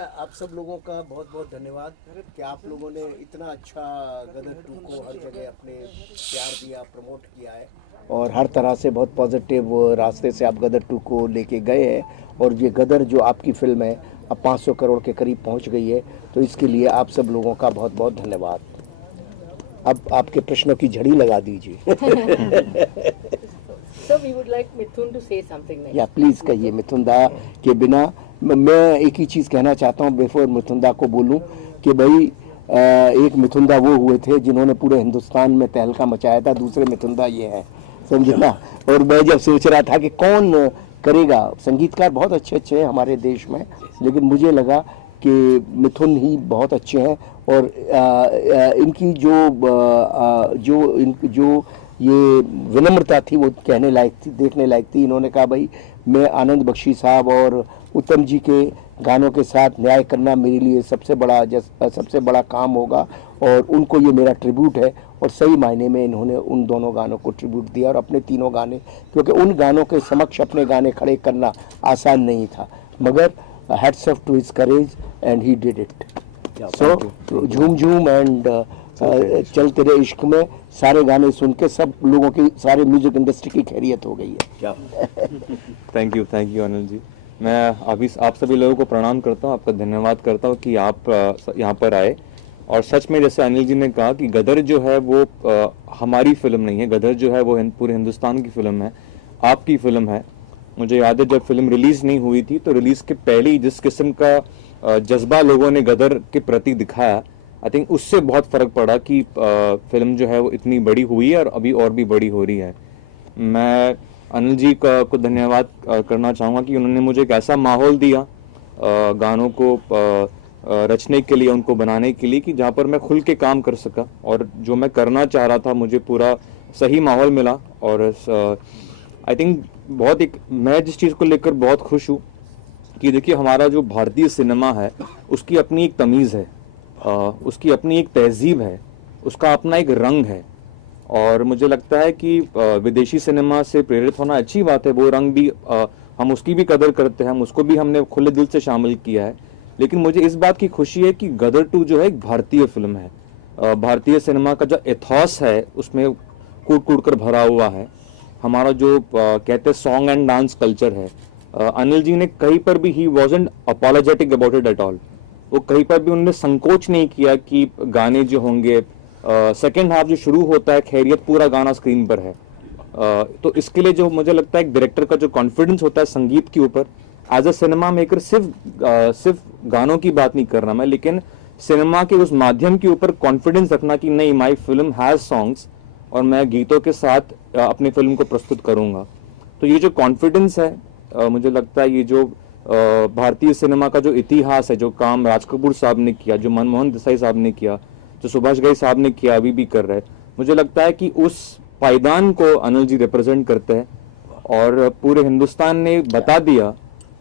आप सब लोगों का बहुत बहुत धन्यवाद कि आप लोगों ने इतना अच्छा गदर 2 को हर जगह अपने प्यार दिया, प्रमोट किया है और हर तरह से बहुत पॉजिटिव रास्ते से आप गदर 2 को लेके गए हैं। और ये गदर जो आपकी फिल्म है अब 500 करोड़ के करीब पहुंच गई है, तो इसके लिए आप सब लोगों का बहुत बहुत धन्यवाद। अब आपके प्रश्नों की झड़ी लगा दीजिए। So we would like Mithun to say something next. या प्लीज़ कहिए। मिथुन दा के बिना मैं एक ही चीज़ कहना चाहता हूँ बिफोर मिथुन दा को बोलूँ कि भाई एक मिथुन दा वो हुए थे जिन्होंने पूरे हिंदुस्तान में तहलका मचाया था, दूसरे मिथुन दा ये हैं, समझे ना। और मैं जब सोच रहा था कि कौन करेगा, संगीतकार बहुत अच्छे अच्छे हैं हमारे देश में, लेकिन मुझे लगा कि मिथुन ही बहुत अच्छे हैं। और इनकी जो ये विनम्रता थी वो कहने लायक थी, देखने लायक थी। इन्होंने कहा भाई मैं आनंद बख्शी साहब और उत्तम जी के गानों के साथ न्याय करना मेरे लिए सबसे बड़ा काम होगा और उनको ये मेरा ट्रिब्यूट है। और सही मायने में इन्होंने उन दोनों गानों को ट्रिब्यूट दिया और अपने तीनों गाने, क्योंकि उन गानों के समक्ष अपने गाने खड़े करना आसान नहीं था, मगर hats off to his courage and he did it. So झूम झूम एंड चल तेरे इश्क में सारे गाने सुन के सब लोगों की, सारे म्यूजिक इंडस्ट्री की खैरियत हो गई है। Thank you Anil ji. मैं अभी आप सभी लोगों को प्रणाम करता हूँ, आपका धन्यवाद करता हूँ कि आप यहाँ पर आए। और सच में जैसे अनिल जी ने कहा कि गदर जो है वो हमारी फिल्म नहीं है, गदर जो है वो पूरे हिंदुस्तान की फिल्म है, आपकी फिल्म है। मुझे याद है जब फिल्म रिलीज नहीं हुई थी तो रिलीज के पहले ही जिस किस्म का जज्बा लोगों ने गदर के प्रति दिखाया, आई थिंक उससे बहुत फ़र्क पड़ा कि फिल्म जो है वो इतनी बड़ी हुई है और अभी और भी बड़ी हो रही है। मैं अनिल जी को धन्यवाद करना चाहूँगा कि उन्होंने मुझे एक ऐसा माहौल दिया गानों को रचने के लिए, उनको बनाने के लिए, कि जहाँ पर मैं खुल के काम कर सका और जो मैं करना चाह रहा था मुझे पूरा सही माहौल मिला। और आई थिंक मैं जिस चीज़ को लेकर बहुत खुश हूँ कि देखिए हमारा जो भारतीय सिनेमा है उसकी अपनी एक तमीज़ है, उसकी अपनी एक तहजीब है, उसका अपना एक रंग है। और मुझे लगता है कि विदेशी सिनेमा से प्रेरित होना अच्छी बात है, वो रंग भी हम उसकी भी कदर करते हैं, हम उसको भी हमने खुले दिल से शामिल किया है। लेकिन मुझे इस बात की खुशी है कि गदर 2 जो है एक भारतीय फिल्म है। भारतीय सिनेमा का जो एथॉस है उसमें कूट कूट कर भरा हुआ है। हमारा जो कहते हैं सॉन्ग एंड डांस कल्चर है, अनिल जी ने कहीं पर भी he wasn't apologetic about it at all. वो कहीं पर भी उन्होंने संकोच नहीं किया कि गाने जो होंगे, सेकेंड हाफ जो शुरू होता है खैरियत पूरा गाना स्क्रीन पर है। तो इसके लिए जो मुझे लगता है एक डायरेक्टर का जो कॉन्फिडेंस होता है संगीत के ऊपर, एज अ सिनेमा मेकर सिर्फ गानों की बात नहीं कर रहा मैं, लेकिन सिनेमा के उस माध्यम के ऊपर कॉन्फिडेंस रखना कि नहीं, माई फिल्म हैज सॉन्ग्स और मैं गीतों के साथ अपनी फिल्म को प्रस्तुत करूंगा। तो ये जो कॉन्फिडेंस है, मुझे लगता है ये जो भारतीय सिनेमा का जो इतिहास है, जो काम राज कपूर साहब ने किया, जो मनमोहन देसाई साहब ने किया, जो सुभाष घई साहब ने किया, अभी भी कर रहे, मुझे लगता है कि उस पायदान को अनिल जी रिप्रेजेंट करते हैं। और पूरे हिंदुस्तान ने बता दिया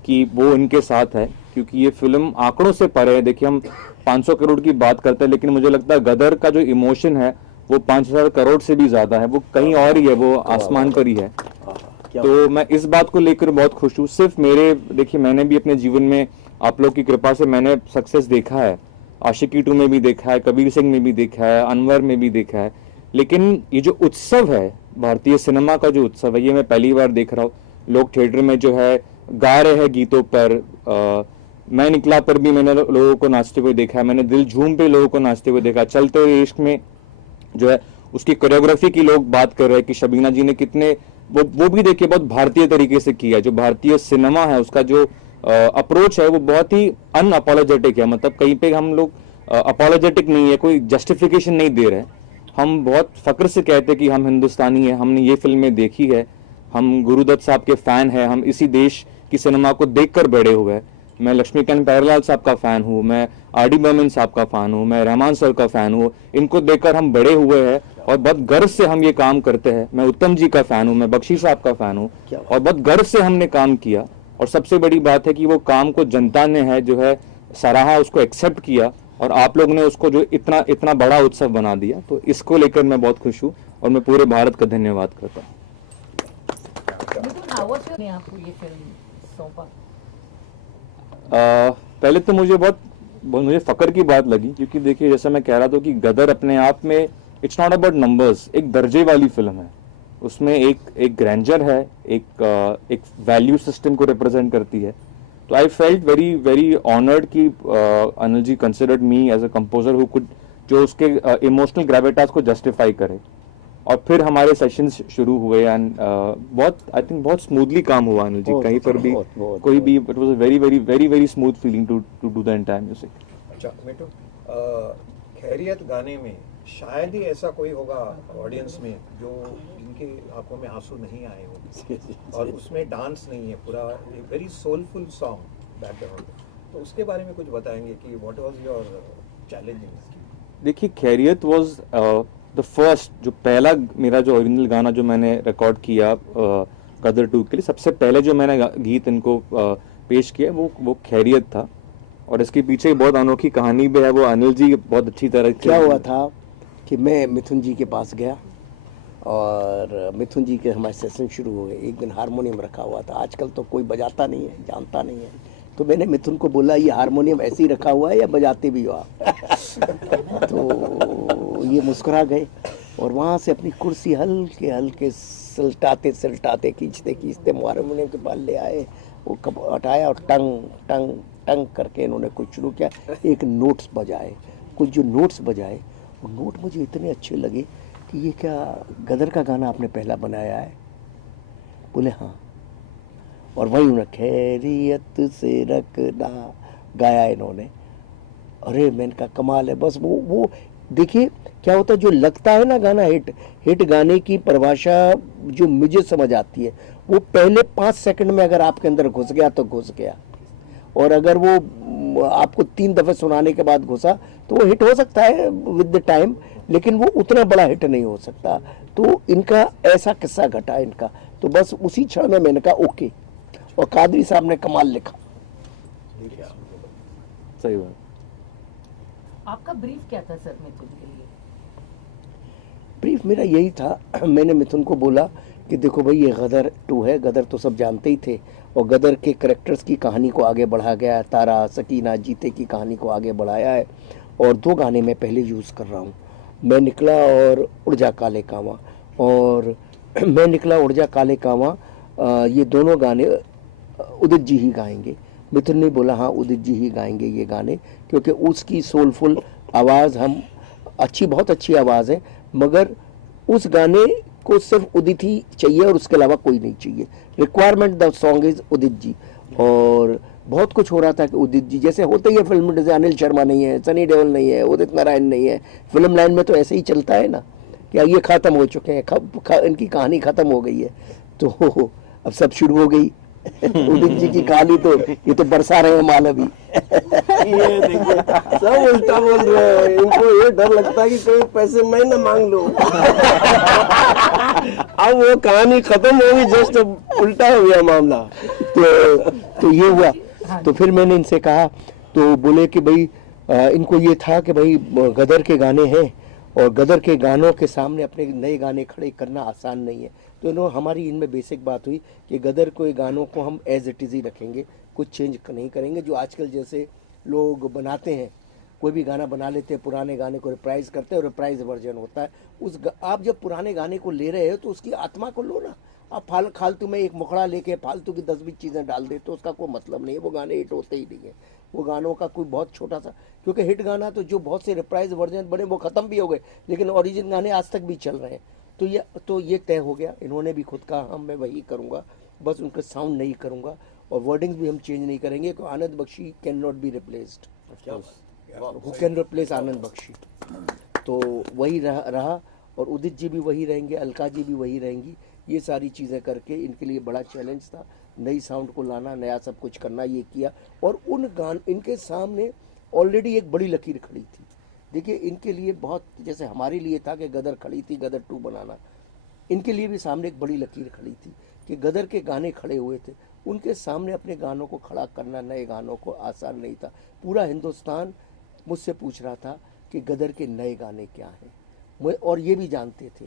कि वो इनके साथ है, क्योंकि ये फिल्म आंकड़ों से परे है। देखिए हम 500 करोड़ की बात करते हैं, लेकिन मुझे लगता है गदर का जो इमोशन है वो 5000 करोड़ से भी ज्यादा है, वो कहीं और ही है, वो आसमान पर ही है। तो मैं इस बात को लेकर बहुत खुश हूँ। सिर्फ मेरे, देखिए मैंने भी अपने जीवन में आप लोग की कृपा से मैंने सक्सेस देखा है, आशिकी 2 में भी देखा है, कबीर सिंह में भी देखा है, अनवर में भी देखा है, लेकिन ये जो उत्सव है, भारतीय सिनेमा का जो उत्सव है, ये मैं पहली बार देख रहा हूँ। लोग थिएटर में जो है गा रहे हैं गीतों पर, मैं निकला पर भी मैंने लोगों को नाचते हुए देखा है, मैंने दिल झूम पे लोगों को नाचते हुए देखा। चलते हुए इश्क में जो है उसकी कोरियोग्राफी की लोग बात कर रहे हैं कि शबीना जी ने कितने वो भी देखिए बहुत भारतीय तरीके से किया। जो भारतीय सिनेमा है उसका जो अप्रोच है वो बहुत ही अनअपोलोजेटिक है, मतलब कहीं पे हम लोग अपोलोजेटिक नहीं है, कोई जस्टिफिकेशन नहीं दे रहे। हम बहुत फक्र से कहते हैं कि हम हिंदुस्तानी हैं, हमने ये फिल्में देखी है, हम गुरुदत्त साहब के फैन हैं, हम इसी देश की सिनेमा को देखकर बड़े हुए हैं। मैं लक्ष्मीकांत प्यारेलाल साहब का फैन हूँ, मैं आर डी बर्मन साहब का फैन हूँ, मैं रहमान सर का फैन हूँ, इनको देखकर हम बड़े हुए हैं और बहुत गर्व से हम ये काम करते हैं। मैं उत्तम जी का फैन हूँ, मैं बख्शी साहब का फैन हूँ और बहुत गर्व से हमने काम किया। और सबसे बड़ी बात है कि वो काम को जनता ने है जो है सराहा, उसको एक्सेप्ट किया और आप लोग ने उसको जो इतना इतना बड़ा उत्सव बना दिया। तो इसको लेकर मैं बहुत खुश हूँ और मैं पूरे भारत का धन्यवाद करता हूँ। आपको ये फिल्म सौंपा? पहले तो मुझे फकर की बात लगी, क्योंकि देखिए जैसा मैं कह रहा था कि गदर अपने आप में इट्स नॉट अबाउट नंबर्स, एक दर्जे वाली फिल्म है। उसमें एक ग्रैंडर है, एक वैल्यू सिस्टम को रिप्रेजेंट करती है। तो I felt very very honoured कि Anil ji considered me as a composer who could, जो उसके इमोशनल ग्रेविटास को जस्टिफाई करे। और फिर हमारे सेशंस शुरू हुए एंड आई थिंक बहुत स्मूथली काम हुआ अनिल जी, कहीं पर भी कोई भी, it was a very very very very smooth feeling to do the entire music. अच्छा मिठू, खैरियत गाने में शायद ही ऐसा कोई होगा ऑडियंस में जो जिनके आंखों में आंसू नहीं आए हो, और उसमें डांस नहीं है, पूरा वेरी सोलफुल सॉन्ग बैकग्राउंड। तो उसके बारे में कुछ बताएंगे कि व्हाट वाज योर चैलेंज? देखिए खैरियत वाज द फर्स्ट, जो पहला मेरा जो ओरिजिनल गाना जो मैंने रिकॉर्ड किया गदर 2 के लिए, सबसे पहले जो मैंने गीत इनको पेश किया वो खैरियत था। और इसके पीछे बहुत अनोखी कहानी भी है, वो अनिल जी बहुत अच्छी तरह क्या हुआ था कि मैं मिथुन जी के पास गया और मिथुन जी के हमारे सेशन शुरू हुए। एक दिन हारमोनियम रखा हुआ था, आजकल तो कोई बजाता नहीं है, जानता नहीं है। तो मैंने मिथुन को बोला ये हारमोनियम ऐसे ही रखा हुआ है या बजाते भी हो आप? तो ये मुस्कुरा गए और वहाँ से अपनी कुर्सी हल्के हल्के सलटाते सलटाते खींचते खींचते हारमोनियम के पास ले आए। वो कब हटाया और टंग टंग टंग करके इन्होंने कुछ शुरू किया। एक नोट्स बजाए, कुछ जो नोट्स बजाए वो नोट मुझे इतने अच्छे लगे कि ये क्या गदर का गाना आपने पहला बनाया है? बोले हाँ। और वही उन्होंने खैरियत से रखना गाया इन्होंने। अरे मैंने कहा कमाल है। बस वो देखिए क्या होता है, जो लगता है ना गाना हिट गाने की परिभाषा जो मुझे समझ आती है, वो पहले 5 सेकंड में अगर आपके अंदर घुस गया तो घुस गया, और अगर वो आपको 3 दफे सुनाने के बाद घुसा तो वो हिट हो सकता है विद द टाइम, लेकिन वो उतना बड़ा हिट नहीं हो सकता। तो इनका ऐसा किस्सा घटा इनका, तो बस उसी क्षण में मैंने कहा ओके। और कादरी साहब ने कमाल लिखा। सही बात। आपका ब्रीफ क्या था सर मिथुन के लिए? ब्रीफ मेरा यही था, मैंने मिथुन को बोला कि देखो भाई ये गदर 2 है, गदर तो सब जानते ही थे, और गदर के कैरेक्टर्स की कहानी को आगे बढ़ा गया है। तारा, सकीना, जीते की कहानी को आगे बढ़ाया है, और 2 गाने मैं पहले यूज़ कर रहा हूँ, मैं निकला और उड़ जा काले कांवा। और मैं निकला उड़ जा काले कांवा, ये दोनों गाने उदित जी ही गाएंगे। मिथुन ने बोला हाँ उदित जी ही गाएंगे ये गाने, क्योंकि उसकी सोलफुल आवाज़ हम बहुत अच्छी आवाज़ है, मगर उस गाने को सिर्फ उदित ही चाहिए और उसके अलावा कोई नहीं चाहिए। Requirement the song is Udit ji. और बहुत कुछ हो रहा था कि उदित जी जैसे होते ही है फिल्म में, जैसे अनिल शर्मा नहीं है, सनी देओल नहीं है, उदित नारायण नहीं है, फिल्म लाइन में तो ऐसे ही चलता है ना कि ये ख़त्म हो चुके हैं, इनकी कहानी ख़त्म हो गई है, तो अब सब शुरू हो गई। उदित जी की कहानी तो ये तो बरसा रहे हैं माल अभी। ये देखिए सब उल्टा बोल रहे हैं, इनको ये डर लगता है कि कहीं पैसे मैं ना मांग लूं। अब वो कहानी खत्म होगी, जस्ट उल्टा हो गया मामला। तो ये हुआ। तो फिर मैंने इनसे कहा, तो बोले कि भाई इनको ये था कि भाई गदर के गाने हैं और गदर के गानों के सामने अपने नए गाने खड़े करना आसान नहीं है। तो इन्होंने हमारी इनमें बेसिक बात हुई कि गदर के गानों को हम एज इट इज़ ही रखेंगे, कुछ चेंज नहीं करेंगे। जो आजकल जैसे लोग बनाते हैं, कोई भी गाना बना लेते हैं, पुराने गाने को रिप्राइज करते हैं और रिप्राइज वर्जन होता है। आप जब पुराने गाने को ले रहे हो तो उसकी आत्मा को लो ना। आप फालतू में एक मुखड़ा लेके फालतू की 10-20 चीज़ें डाल दे तो उसका कोई मतलब नहीं है, वो गाने हिट होते ही नहीं है। वो गानों का कोई बहुत छोटा सा, क्योंकि हिट गाना तो जो बहुत से रिप्राइज वर्जन बने वो ख़त्म भी हो गए, लेकिन ओरिजिनल गाने आज तक भी चल रहे हैं। तो ये तय हो गया। इन्होंने भी खुद कहा मैं वही करूँगा, बस उनका साउंड नहीं करूँगा और वर्डिंग्स भी हम चेंज नहीं करेंगे। क्योंकि Anand Bakshi can not be replaced, who can replace Anand Bakshi. तो वही रहा और उदित जी भी वही रहेंगे, अलका जी भी वही रहेंगी। ये सारी चीज़ें करके इनके लिए बड़ा चैलेंज था, नई साउंड को लाना, नया सब कुछ करना, ये किया। और इनके सामने ऑलरेडी एक बड़ी लकीर खड़ी थी। देखिए इनके लिए बहुत, जैसे हमारे लिए था कि गदर खड़ी थी, गदर 2 बनाना, इनके लिए भी सामने एक बड़ी लकीर खड़ी थी कि गदर के गाने खड़े हुए थे, उनके सामने अपने गानों को खड़ा करना, नए गानों को आसान नहीं था। पूरा हिंदुस्तान मुझसे पूछ रहा था कि गदर के नए गाने क्या हैं, और ये भी जानते थे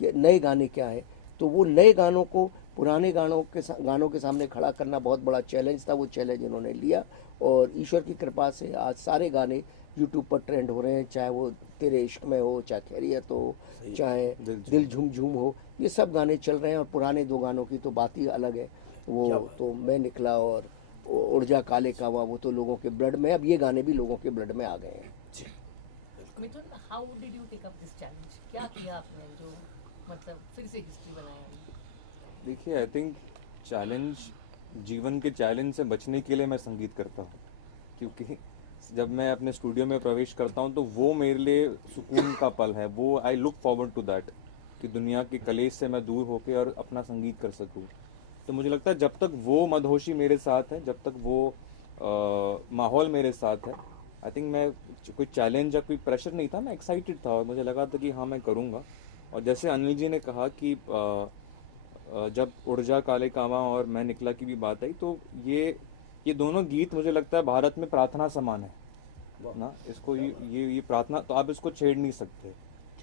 कि नए गाने क्या है। तो वो नए गानों को पुराने गानों के सामने खड़ा करना बहुत बड़ा चैलेंज था। वो चैलेंज इन्होंने लिया और ईश्वर की कृपा से आज सारे गाने यूट्यूब पर ट्रेंड हो रहे हैं, चाहे वो तेरे इश्क में हो, चाहे खैरियत हो, चाहे दिल झूम झूम हो, ये सब गाने चल रहे हैं। और पुराने 2 गानों की तो बात ही अलग है। वो तो मैं निकला और उड़ जा काले कावा, वो तो लोगों के ब्लड में, अब ये गाने भी लोगों के ब्लड में आ गए हैं। Mithun, how did you take up this challenge? क्या किया आपने जो मतलब फिर से हिस्ट्री बनाया? देखिए, आई थिंक चैलेंज, जीवन के चैलेंज से बचने के लिए मैं संगीत करता हूँ, क्योंकि जब मैं अपने स्टूडियो में प्रवेश करता हूँ तो वो मेरे लिए सुकून का पल है। वो I look forward to that, कि दुनिया के कलेश से मैं दूर होकर और अपना संगीत कर सकूँ। तो मुझे लगता है जब तक वो मदहोशी मेरे साथ है, जब तक वो माहौल मेरे साथ है, आई थिंक मैं कोई चैलेंज या कोई प्रेशर नहीं था, मैं एक्साइटेड था और मुझे लगा था कि हाँ मैं करूँगा। और जैसे अनिल जी ने कहा कि जब उड़ जा काले कावा और मैं निकला की भी बात आई, तो ये दोनों गीत मुझे लगता है भारत में प्रार्थना समान है ना। इसको ये प्रार्थना, तो आप इसको छेड़ नहीं सकते।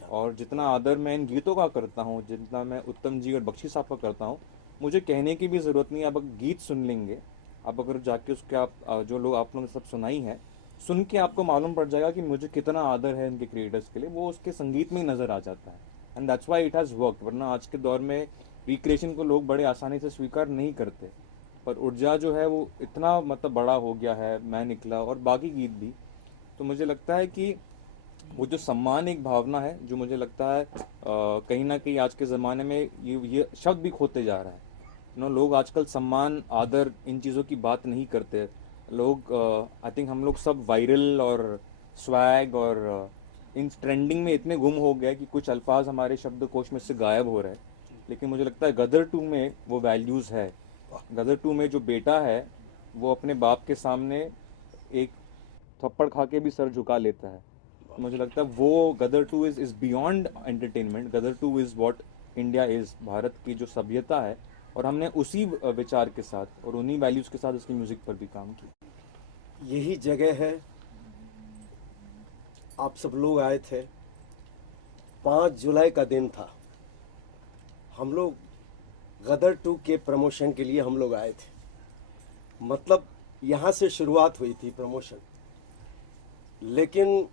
और जितना आदर मैं इन गीतों का करता हूँ, जितना मैं उत्तम जी और बख्शी साहब का करता हूँ, मुझे कहने की भी ज़रूरत नहीं है। आप गीत सुन लेंगे, आप अगर जाके उसके आप जो लोग आप लोगों ने सब सुनाई है, सुन के आपको मालूम पड़ जाएगा कि मुझे कितना आदर है इनके क्रिएटर्स के लिए। वो उसके संगीत में ही नज़र आ जाता है, and that's why it has work. वरना आज के दौर में रिक्रिएशन को लोग बड़े आसानी से स्वीकार नहीं करते, पर ऊर्जा जो है वो इतना मतलब बड़ा हो गया है, मैं निकला और बाकी गीत भी। तो मुझे लगता है कि वो जो सम्मान एक भावना है, जो मुझे लगता है कहीं ना कहीं आज के ज़माने में ये शब्द भी खोते जा रहा है। लोग आजकल सम्मान, आदर, इन चीज़ों की बात नहीं करते लोग। आई थिंक हम लोग सब वायरल और स्वैग और इन ट्रेंडिंग में इतने गुम हो गए कि कुछ अल्फाज हमारे शब्दकोश में से गायब हो रहे हैं। लेकिन मुझे लगता है गदर 2 में वो वैल्यूज़ है। गदर 2 में जो बेटा है वो अपने बाप के सामने एक थप्पड़ खा के भी सर झुका लेता है। मुझे लगता है वो Gadar 2 is beyond entertainment. Gadar 2 is what India is, Bharat की जो सभ्यता है। और हमने उसी विचार के साथ और उन्हीं वैल्यूज़ के साथ उसकी म्यूज़िक पर भी काम किया। यही जगह है, आप सब लोग आए थे, 5 जुलाई का दिन था। हम लोग गदर 2 के प्रमोशन के लिए हम लोग आए थे, मतलब यहाँ से शुरुआत हुई थी प्रमोशन। लेकिन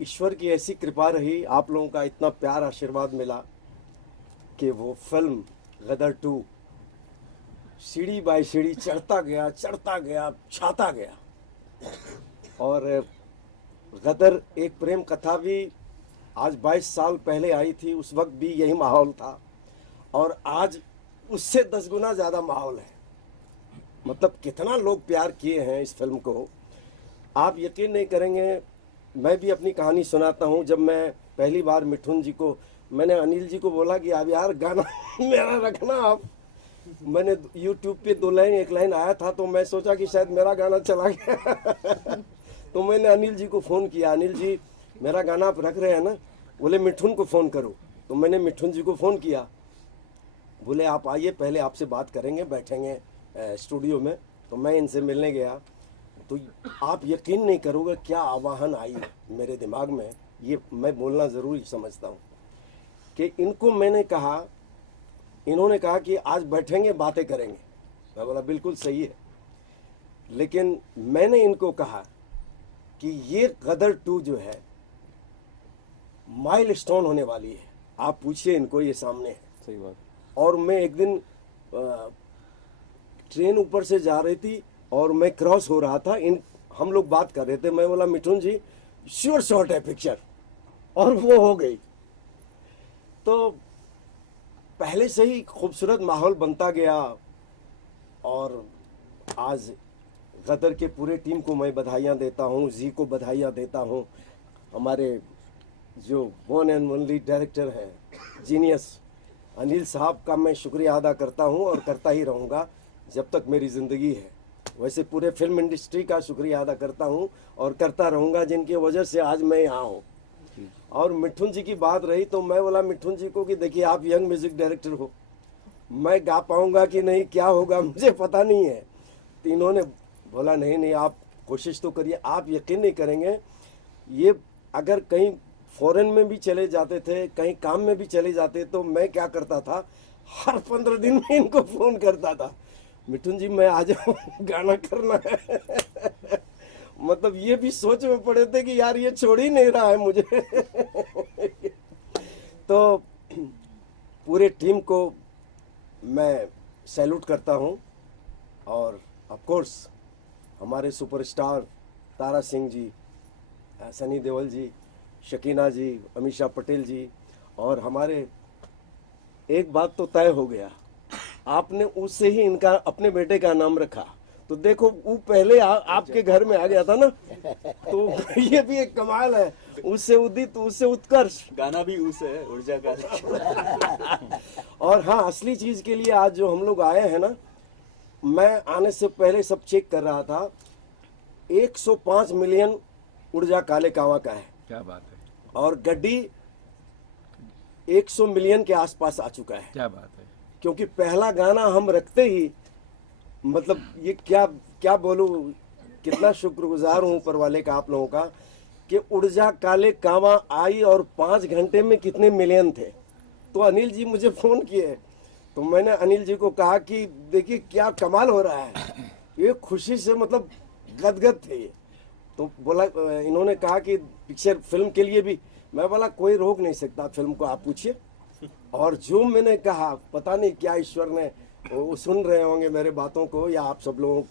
ईश्वर की ऐसी कृपा रही, आप लोगों का इतना प्यार आशीर्वाद मिला कि वो फिल्म गदर 2 सीढ़ी बाई सीढ़ी चढ़ता गया, छाता गया। और गदर एक प्रेम कथा भी आज 22 साल पहले आई थी, उस वक्त भी यही माहौल था और आज उससे 10 गुना ज़्यादा माहौल है। मतलब कितना लोग प्यार किए हैं इस फिल्म को, आप यकीन नहीं करेंगे। मैं भी अपनी कहानी सुनाता हूँ। जब मैं पहली बार मिठुन जी को, मैंने अनिल जी को बोला कि अब यार गाना मेरा रखना आप। मैंने यूट्यूब पे 2 लाइन 1 लाइन आया था तो मैं सोचा कि शायद मेरा गाना चला गया तो मैंने अनिल जी को फ़ोन किया, अनिल जी मेरा गाना आप रख रहे हैं ना? बोले मिठुन को फ़ोन करो। तो मैंने मिठुन जी को फ़ोन किया, बोले आप आइए, पहले आपसे बात करेंगे, बैठेंगे स्टूडियो में। तो मैं इनसे मिलने गया तो आप यकीन नहीं करोगे क्या आवाहन आई मेरे दिमाग में। ये मैं बोलना ज़रूरी समझता हूँ कि इनको मैंने कहा, इन्होंने कहा कि आज बैठेंगे बातें करेंगे। मैं बोला बिल्कुल सही है। लेकिन मैंने इनको कहा कि ये गदर 2 जो है माइलस्टोन होने वाली है। आप पूछिए इनको, ये सामने है। सही बात। और मैं एक दिन ट्रेन ऊपर से जा रही थी और मैं क्रॉस हो रहा था, हम लोग बात कर रहे थे। मैं बोला मिठुन जी श्योर शॉट है पिक्चर, और वो हो गई। तो पहले से ही खूबसूरत माहौल बनता गया और आज गदर के पूरे टीम को मैं बधाइयाँ देता हूँ, जी को बधाइयाँ देता हूँ। हमारे जो वन एंड ओनली डायरेक्टर हैं, जीनियस अनिल साहब का मैं शुक्रिया अदा करता हूँ और करता ही रहूँगा जब तक मेरी ज़िंदगी है। वैसे पूरे फिल्म इंडस्ट्री का शुक्रिया अदा करता हूँ और करता रहूँगा, जिनकी वजह से आज मैं यहाँ हूँ। और मिठुन जी की बात रही तो मैं बोला मिठुन जी को कि देखिए आप यंग म्यूज़िक डायरेक्टर हो, मैं गा पाऊँगा कि नहीं, क्या होगा मुझे पता नहीं है। तो इन्होंने बोला नहीं नहीं आप कोशिश तो करिए। आप यकीन नहीं करेंगे, ये अगर कहीं फॉरेन में भी चले जाते थे, कहीं काम में भी चले जाते, तो मैं क्या करता था, हर 15 दिन में इनको फोन करता था, मिठुन जी मैं आ जाऊं, गाना करना है। मतलब ये भी सोच में पड़े थे कि यार ये छोड़ ही नहीं रहा है मुझे। तो पूरे टीम को मैं सैल्यूट करता हूं, और ऑफ कोर्स हमारे सुपरस्टार तारा सिंह जी, सनी देओल जी, शकीना जी, अमीषा पटेल जी, और हमारे एक बात तो तय हो गया, आपने उससे ही इनका अपने बेटे का नाम रखा, तो देखो वो पहले आपके घर में आ गया था ना, तो ये भी एक कमाल है, उससे उदित उससे उत्कर्ष। गाना भी उस है ऊर्जा का। और हाँ, असली चीज के लिए आज जो हम लोग आए हैं ना, मैं आने से पहले सब चेक कर रहा था, 105 मिलियन ऊर्जा काले कावा का है, क्या बात है, और गड्डी 100 मिलियन के आसपास आ चुका है। क्या बात है। क्योंकि पहला गाना हम रखते ही, मतलब ये क्या क्या बोलूं, कितना शुक्रगुजार हूं ऊपर वाले का, आप लोगों का, कि ऊर्जा काले कावा आई और 5 घंटे में कितने मिलियन थे। तो अनिल जी मुझे फोन किए, तो मैंने अनिल जी को कहा कि देखिए क्या कमाल हो रहा है, ये खुशी से मतलब गदगद थे ये। तो बोला, इन्होंने कहा कि पिक्चर फिल्म के लिए भी, मैं बोला कोई रोक नहीं सकता, फिल्म को आप पूछिए। और जो मैंने कहा, पता नहीं क्या ईश्वर ने, वो सुन रहे होंगे मेरे बातों को, या आप सब लोगों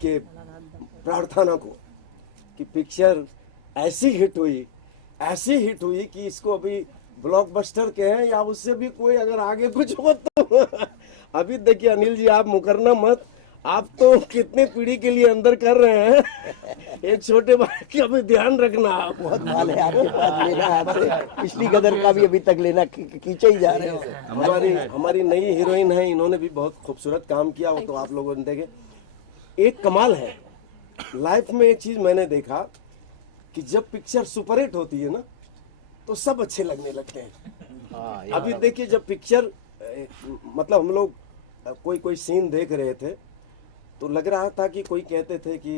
के प्रार्थना को, कि पिक्चर ऐसी हिट हुई कि इसको अभी ब्लॉकबस्टर के हैं या उससे भी कोई अगर आगे कुछ हो तो अभी देखिए अनिल जी, आप मुकरना मत, आप तो कितने पीढ़ी के लिए अंदर कर रहे हैं, एक छोटे भाई का भी ध्यान रखना आप। बहुत माल है आपके पास, लेना है आपसे, पिछली गदर का भी अभी तक लेना खींचे ही जा रहे हैं। हमारी नई हीरोइन है, इन्होंने भी बहुत खूबसूरत काम किया, वो तो आप लोगों ने देखे। एक कमाल है लाइफ में, एक चीज मैंने देखा कि जब पिक्चर सुपरहिट होती है ना, तो सब अच्छे लगने लगते हैं। अभी देखिए, जब पिक्चर मतलब हम लोग कोई सीन देख रहे थे, तो लग रहा था कि कोई कहते थे कि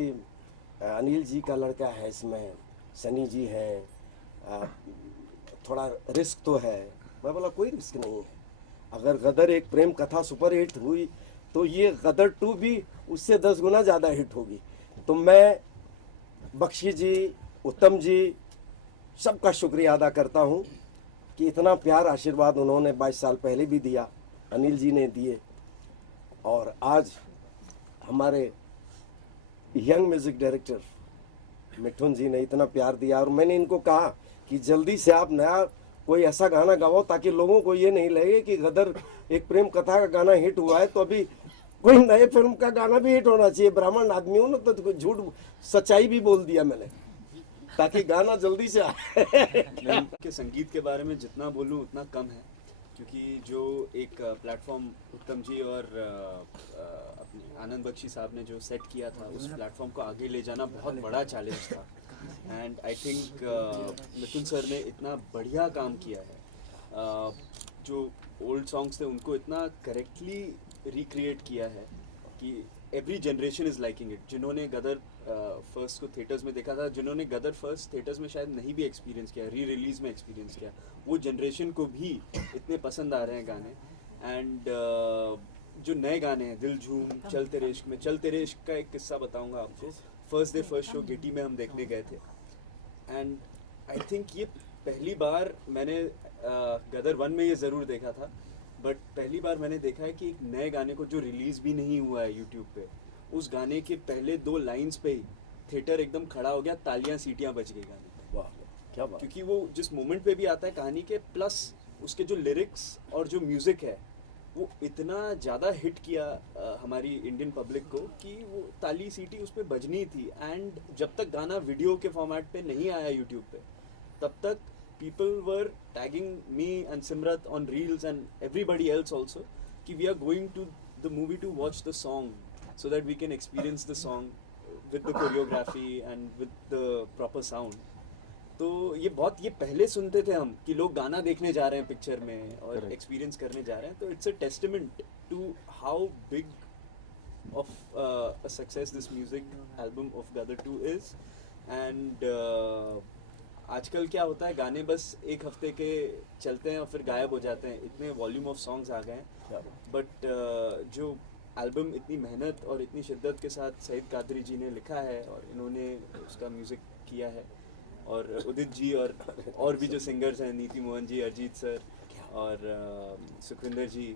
अनिल जी का लड़का है इसमें, सनी जी हैं, थोड़ा रिस्क तो है। मैं बोला कोई रिस्क नहीं है, अगर गदर एक प्रेम कथा सुपर हिट हुई, तो ये गदर 2 भी उससे 10 गुना ज़्यादा हिट होगी। तो मैं बख्शी जी, उत्तम जी, सबका शुक्रिया अदा करता हूँ कि इतना प्यार आशीर्वाद उन्होंने 22 साल पहले भी दिया, अनिल जी ने दिए, और आज हमारे यंग म्यूजिक डायरेक्टर मिठुन जी ने इतना प्यार दिया। और मैंने इनको कहा कि जल्दी से आप नया कोई ऐसा गाना गाओ, ताकि लोगों को ये नहीं लगे कि गदर एक प्रेम कथा का गाना हिट हुआ है, तो अभी कोई नए फिल्म का गाना भी हिट होना चाहिए। ब्राह्मण आदमी हूँ ना, तो झूठ सच्चाई भी बोल दिया मैंने, ताकि गाना जल्दी से आए। के संगीत के बारे में जितना बोलूं उतना कम है, क्योंकि जो एक प्लेटफॉर्म उत्तम जी और अपने आनंद बख्शी साहब ने जो सेट किया था, उस प्लेटफॉर्म को आगे ले जाना बहुत बड़ा चैलेंज था। And I think Mithun sir ने इतना बढ़िया काम किया है, जो ओल्ड सॉन्ग्स थे उनको इतना करेक्टली रिक्रिएट किया है कि every generation is liking it. जिन्होंने गदर फर्स्ट को थिएटर्स में देखा था, जिन्होंने गदर फर्स्ट थिएटर्स में शायद नहीं भी एक्सपीरियंस किया, री रिलीज़ में एक्सपीरियंस किया, वो जनरेशन को भी इतने पसंद आ रहे हैं गाने। एंड जो नए गाने हैं, दिल झूम, चल तेरे इश्क में, चल तेरे इश्क का एक किस्सा बताऊंगा आपको। First day first show Getty में हम देखने गए थे, एंड आई थिंक ये पहली बार मैंने गदर 1 में ये ज़रूर देखा था, बट पहली बार मैंने देखा है कि एक नए गाने को जो रिलीज़ भी नहीं हुआ है यूट्यूब पे, उस गाने के पहले 2 लाइंस पे ही थिएटर एकदम खड़ा हो गया, तालियां सीटियां बज गई गाने पे। वाह क्या बात। क्योंकि वो जिस मोमेंट पे भी आता है कहानी के, प्लस उसके जो लिरिक्स और जो म्यूज़िक है, वो इतना ज़्यादा हिट किया हमारी इंडियन पब्लिक को कि वो ताली सीटी उस पर बजनी थी। एंड जब तक गाना वीडियो के फॉर्मेट पे नहीं आया यूट्यूब पे, तब तक people were tagging me and Simrat on reels and everybody else also कि we are going to the movie to watch the song so that we can experience the song with the choreography and with the proper sound। तो ये पहले सुनते थे हम कि लोग गाना देखने जा रहे हैं पिक्चर में और एक्सपीरियंस करने जा रहे हैं। तो it's a testament to how big of a success this music album of Gadar 2 is। and आजकल क्या होता है, गाने बस एक हफ्ते के चलते हैं और फिर गायब हो जाते हैं, इतने वॉल्यूम ऑफ सॉन्ग्स आ गए हैं। बट जो एल्बम इतनी मेहनत और इतनी शिद्दत के साथ सईद कादरी जी ने लिखा है और इन्होंने उसका म्यूज़िक किया है, और उदित जी और भी जो सिंगर्स हैं, नीति मोहन जी, अरिजीत सर और सुखविंदर जी,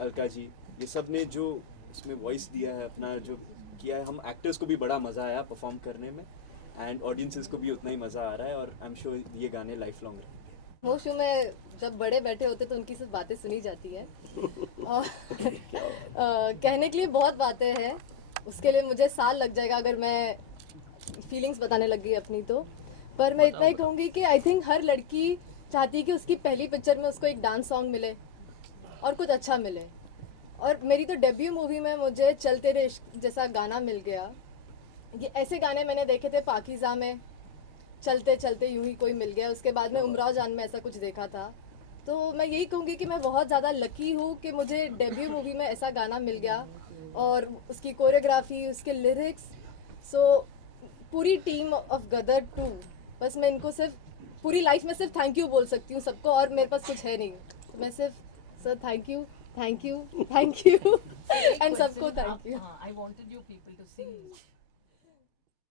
अलका जी, ये सब ने जो इसमें वॉइस दिया है, अपना जो किया है, हम एक्टर्स को भी बड़ा मज़ा आया परफॉर्म करने में, एंड ऑडियंसेस को भी उतना ही मज़ा आ रहा है, और आई एम श्योर ये गाने लाइफ लॉन्ग रहेंगे। वो शो में जब बड़े बैठे होते तो उनकी सब बातें सुनी जाती है और कहने के लिए बहुत बातें हैं, उसके लिए मुझे साल लग जाएगा अगर मैं फीलिंग्स बताने लग गई अपनी तो। पर मैं इतना ही कहूँगी कि आई थिंक हर लड़की चाहती है कि उसकी पहली पिक्चर में उसको एक डांस सॉन्ग मिले और कुछ अच्छा मिले, और मेरी तो डेब्यू मूवी में मुझे चल तेरे इश्क जैसा गाना मिल गया। ये ऐसे गाने मैंने देखे थे पाकीज़ा में, चलते चलते यूं ही कोई मिल गया, उसके बाद में उमराव जान में ऐसा कुछ देखा था। तो मैं यही कहूँगी कि मैं बहुत ज़्यादा लकी हूँ कि मुझे डेब्यू मूवी में ऐसा गाना मिल गया, और उसकी कोरियोग्राफी, उसके लिरिक्स, सो पूरी टीम ऑफ गदर 2, बस मैं इनको सिर्फ पूरी लाइफ में सिर्फ थैंक यू बोल सकती हूँ सबको, और मेरे पास कुछ है नहीं, तो मैं सिर्फ sir thank you thank you thank you and सबको thank you. I wanted you people to see